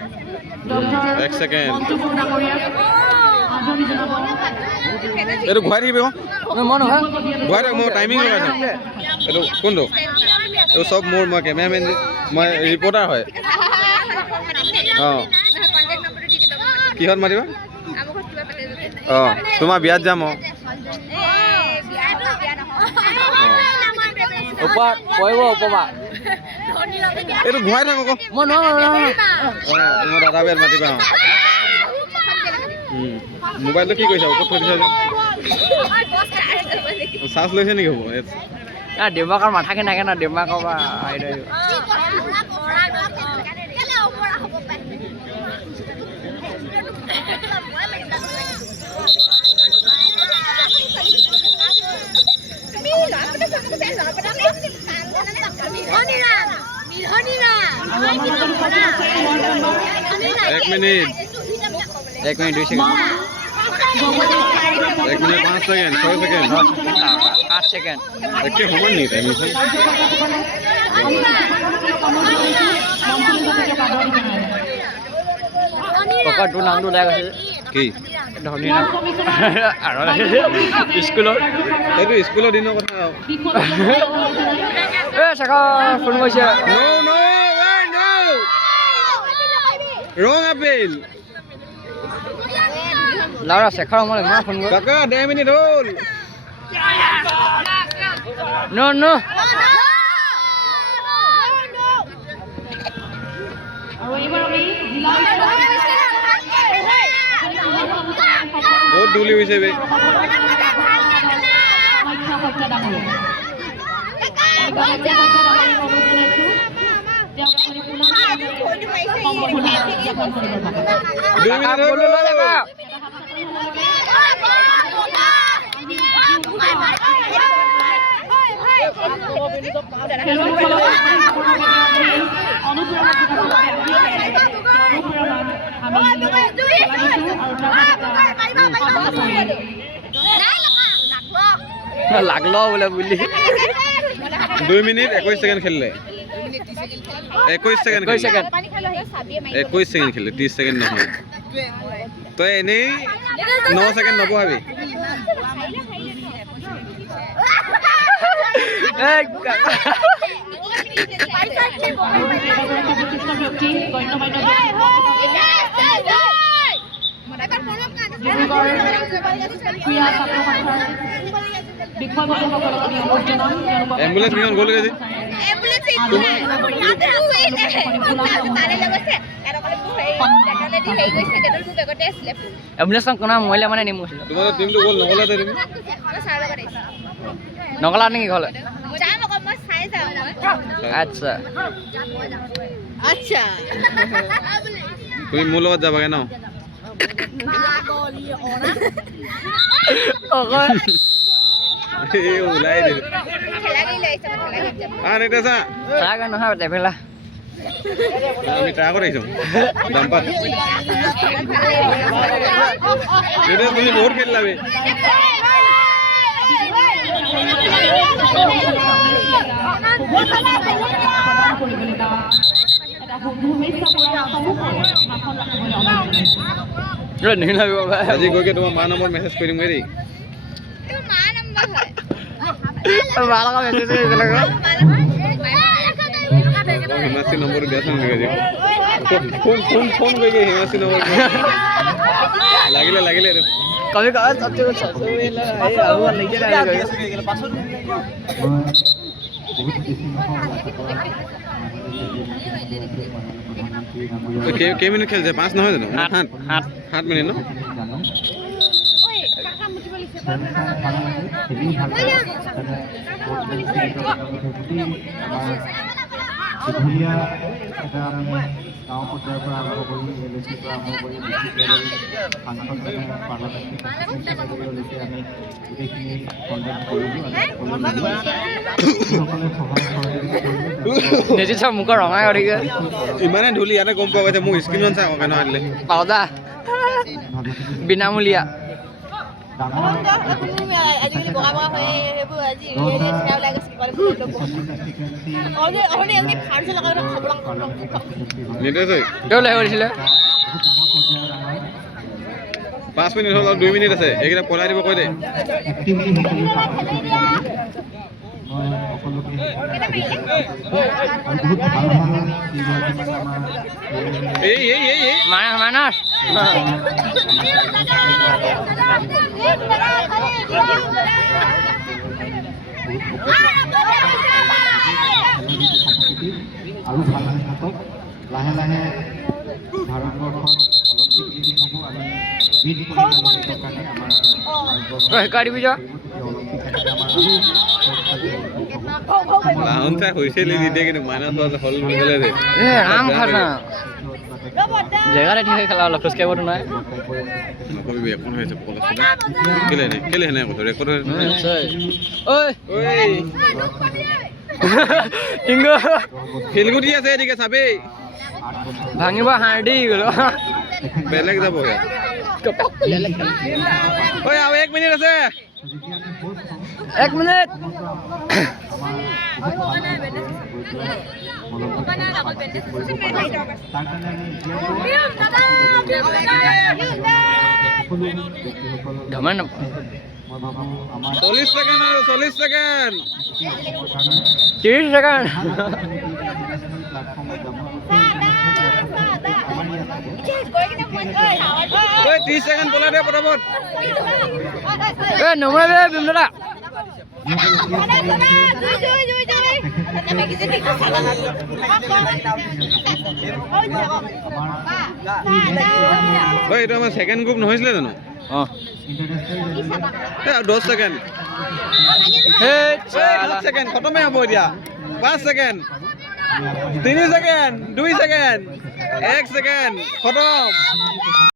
1 second এইটো ঘূৰাই থাকিবি মন হয় ঘূৰাই থাক মই টাইমিং লগাই থাক এইটো কোনটো এইটো চব মোৰ মই কেমেৰামেন মই ৰিপৰ্টাৰ হয় অঁ কিহত মাতিবা অঁ তোমাৰ বিয়াত যাম অঁ ওপৰ পৰিব ওপৰপা এইটো ঘূৰাই থাক আকৌ মই নোৱাৰোঁ মই দাদা বিয়াত মাতিবা মোবাইলটো কি কৰিছা ওপৰত থৈ দিছা চাৰ্জ লৈছে নেকি হ'ব দেউমাকৰ মাথাকে থাকে ন দেউমাকৰ পৰা এক minute 2 second 1 minute 5 second 6 second 8 second একে সমান নেকি টাইম ককা তোৰ নামটো ওলাই গৈছে কি ধনী নাম আৰু স্কুলত এইটো স্কুলৰ দিনৰ কথা চাকা ফোন কৰিছে ৰং আপেল লাউৰা শেখৰ মই ইমান ফোন কৰি কাকা 10 মিনিট হ'ল নো বহুত ধূলি হৈছে বে লাগলো বোলে বুলি 2 মিনিট 21 সেকেন্ড খেললে 21 সেকেন্ড 21 সেকেন্ড 21 সেকেন্ড খেললে 30 সেকেন্ড নহয় তই এনেই 9 সেকেন্ড নবহাবি এম্বুলেন্স কিমান গ'ল গৈ এম্বুলেন্সখন কোনা মহিলা মানে নিম গৈছিল তোমাৰ টিমটো গ'ল নগলা তুমি নগলা নেকি ঘৰলৈ আচ্ছা আচ্ছা তুমি মোৰ লগত যাবাগে ন ওলাই দিলো নেতা ট্ৰাক নহয় ট্ৰেভেলাৰ আমি ট্ৰাকত আহিছো দাম্পাত তুমি বহুত খেলিলা বে আজি গৈকে তোমাৰ মা নম্বৰত মেছেজ কৰি দিমগৈ দেই হিমাশ্ৰী নম্বৰ দিয়াচোন ফোন কৰি হিমাশ্ৰী নম্বৰ লাগিলে আৰু कभी कभार কেই মিনিট খেলিছে 5 নহয় জানো 7 মিনিট ন ধুনীয়া এটা আমি গাঁও পৰ্যায়ৰ পৰা আৰম্ভ কৰি এলএচিৰ পৰা আৰম্ভ কৰি ডিষ্ট্ৰিক্ট লেভেল ফাংচন পাৰ্লামেণ্টাৰী আমি গোটেইখিনি কণ্টেক্ট কৰিলোঁ মুখৰ ৰঙা কৰি ইমানে ধূলি ইয়াতে গম পোৱা গৈছে মোক স্ক্ৰীণত চাই কেনে আনিলে পাউদা বিনামূলীয়া ডাঙৰ আজিকালি বগা বগা হৈ সেইবোৰ আজি চেয়া ওলাই গৈছে নিতেশ ঐ, কিয় ওলাই কৰিছিলে 5 মিনিট হ'ল আৰু 2 মিনিট আছে, এইকেইটা পলাই দিব কৈ দে। এক্টিভিটি সকলো মই সকলোকে আৰু বহুত ভাল ভাল কেইগৰাকীমান আমাৰ এই মানস আৰু ভাল হৈ থাকক। লাহে লাহে ভাৰতবৰ্ষত অলিম্পিক গেমছ হ'ব আমি বিট কৰিবৰ কাৰণে আমাৰ তই শিকাই দিবি যা অলিম্পিক আহিলে আমাৰ আৰু লাহন চাই হৈছিল নিদিয়ে, কিন্তু মাইনাছ হ'ল গ'লে যে আম খানা জেগাতে ঠিক হৈ খেলা অলপ খোজকাঢ়িবতো নোৱাৰে নকৰিবি, একো হৈছে কেলে সেনে কৈছো ৰেকৰ্ড ঐ টিংগু শিলগুটি আছে এদিকে চাবেই, ভাঙিব হাৰ্ডি গ'লো বেলেগ যাব ঐ আৰু 1 মিনিট আছে। 1 মিনিট ধমাই নাপাওঁ 40 ছেকেণ্ড আৰু 40 ছেকেণ্ড 30 ছেকেণ্ড ঐ 30 ছেকেণ্ড পলাই দে পটাপট। নমৰাবি বিম দাদা ঐ এইটো আমাৰ ছেকেণ্ড গ্ৰুপ নহৈছিলে জানো? অঁ 10 ছেকেণ্ড, 7 ছেকেণ্ড খতমেই হ'ব এতিয়া। 5 ছেকেণ্ড, 3 ছেকেণ্ড, 2 ছেকেণ্ড, 1 ছেকেণ্ড খতম।